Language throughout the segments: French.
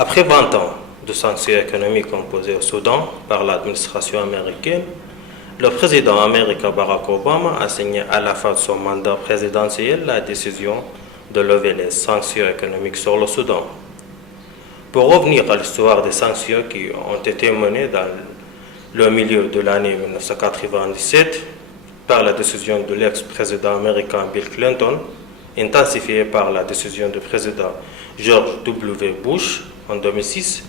Après 20 ans de sanctions économiques imposées au Soudan par l'administration américaine, le président américain Barack Obama a signé à la fin de son mandat présidentiel la décision de lever les sanctions économiques sur le Soudan. Pour revenir à l'histoire des sanctions qui ont été menées dans le milieu de l'année 1997 par la décision de l'ex-président américain Bill Clinton, intensifiée par la décision du président George W. Bush en 2006,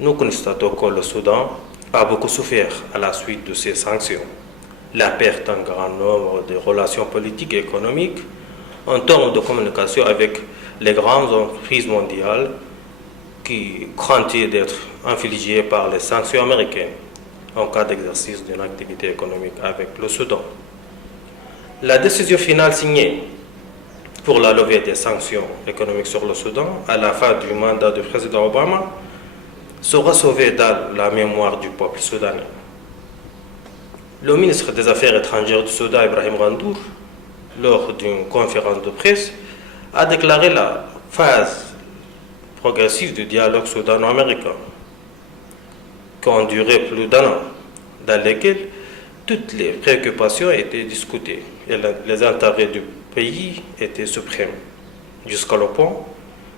nous constatons que le Soudan a beaucoup souffert à la suite de ces sanctions. La perte d'un grand nombre de relations politiques et économiques en termes de communication avec les grandes entreprises mondiales qui craintaient d'être infligées par les sanctions américaines en cas d'exercice d'une activité économique avec le Soudan. La décision finale signée pour la levée des sanctions économiques sur le Soudan à la fin du mandat du président Obama sera sauvée dans la mémoire du peuple soudanais. Le ministre des Affaires étrangères du Soudan, Ibrahim Randour, lors d'une conférence de presse, a déclaré la phase progressive du dialogue soudano-américain, qui a duré plus d'un an, dans lequel toutes les préoccupations étaient discutées et les intérêts du pays étaient suprêmes, jusqu'à le point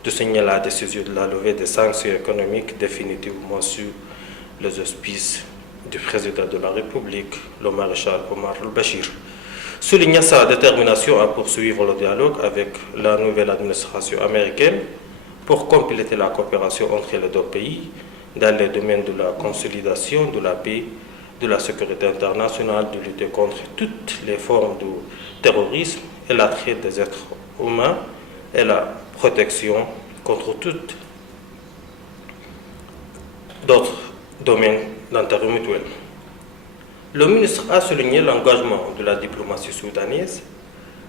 de signer la décision de la levée des sanctions économiques définitivement sur les auspices du président de la République, le maréchal Omar al-Bashir, soulignant sa détermination à poursuivre le dialogue avec la nouvelle administration américaine pour compléter la coopération entre les deux pays dans les domaines de la consolidation de la paix, de la sécurité internationale, de lutter contre toutes les formes de terrorisme et la traite des êtres humains et la protection contre toutes d'autres domaines d'intérêt mutuel. Le ministre a souligné l'engagement de la diplomatie soudanaise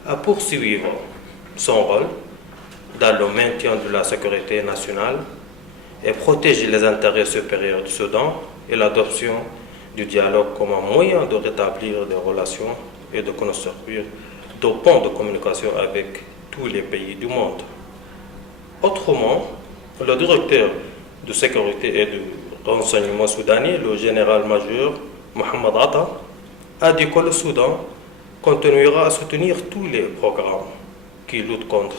à poursuivre son rôle dans le maintien de la sécurité nationale et protéger les intérêts supérieurs du Soudan et l'adoption du dialogue comme un moyen de rétablir des relations et de construire des ponts de communication avec tous les pays du monde. Autrement, le directeur de sécurité et de renseignement soudanais, le général-major Mohamed Atta, a dit que le Soudan continuera à soutenir tous les programmes qui luttent contre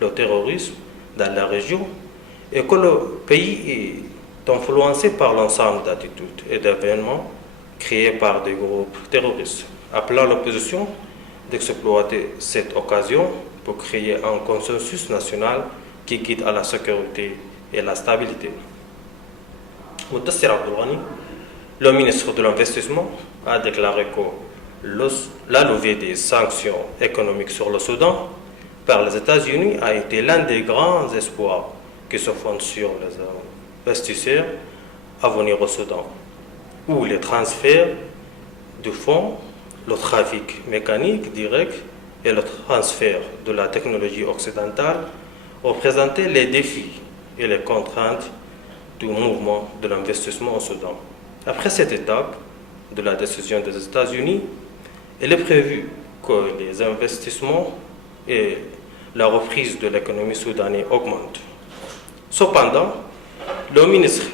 le terrorisme dans la région et que le pays est influencé par l'ensemble d'attitudes et d'événements créés par des groupes terroristes, appelant l'opposition d'exploiter cette occasion pour créer un consensus national qui guide à la sécurité et la stabilité. Mudassir Abdoulghani, le ministre de l'Investissement, a déclaré que la levée des sanctions économiques sur le Soudan par les États-Unis a été l'un des grands espoirs qui se fondent sur les investisseurs à venir au Soudan, où les transferts de fonds, le trafic mécanique direct et le transfert de la technologie occidentale ont présenté les défis et les contraintes du mouvement de l'investissement au Soudan. Après cette étape de la décision des États-Unis, il est prévu que les investissements et la reprise de l'économie soudanaise augmentent. Cependant, le ministre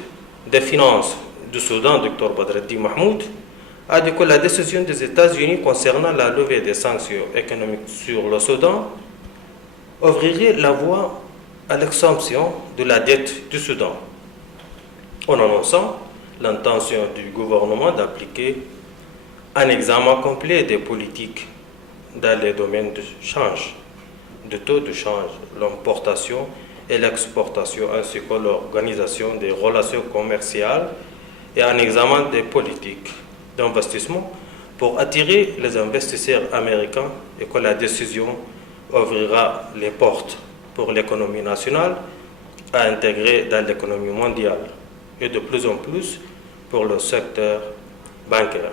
des Finances du Soudan, Dr Badreddine Mahmoud, a dit que la décision des États-Unis concernant la levée des sanctions économiques sur le Soudan ouvrirait la voie à l'exemption de la dette du Soudan, en annonçant l'intention du gouvernement d'appliquer un examen complet des politiques dans les domaines de change, de taux de change, l'importation et l'exportation, ainsi que l'organisation des relations commerciales et un examen des politiques d'investissement pour attirer les investisseurs américains et que la décision ouvrira les portes pour l'économie nationale à intégrer dans l'économie mondiale et de plus en plus pour le secteur bancaire.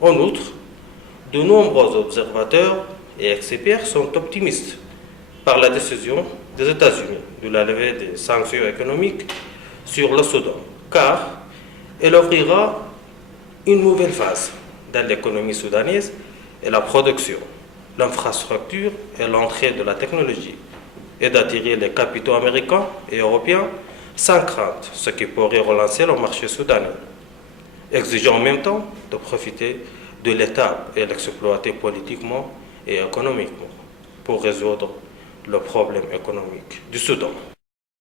En outre, de nombreux observateurs et experts sont optimistes par la décision des États-Unis de la levée des sanctions économiques sur le Soudan, car elle ouvrira une nouvelle phase dans l'économie soudanaise et la production, l'infrastructure et l'entrée de la technologie, et d'attirer les capitaux américains et européens sans crainte, ce qui pourrait relancer le marché soudanais, exigeant en même temps de profiter de l'État et l'exploiter politiquement et économiquement pour résoudre le problème économique du Soudan.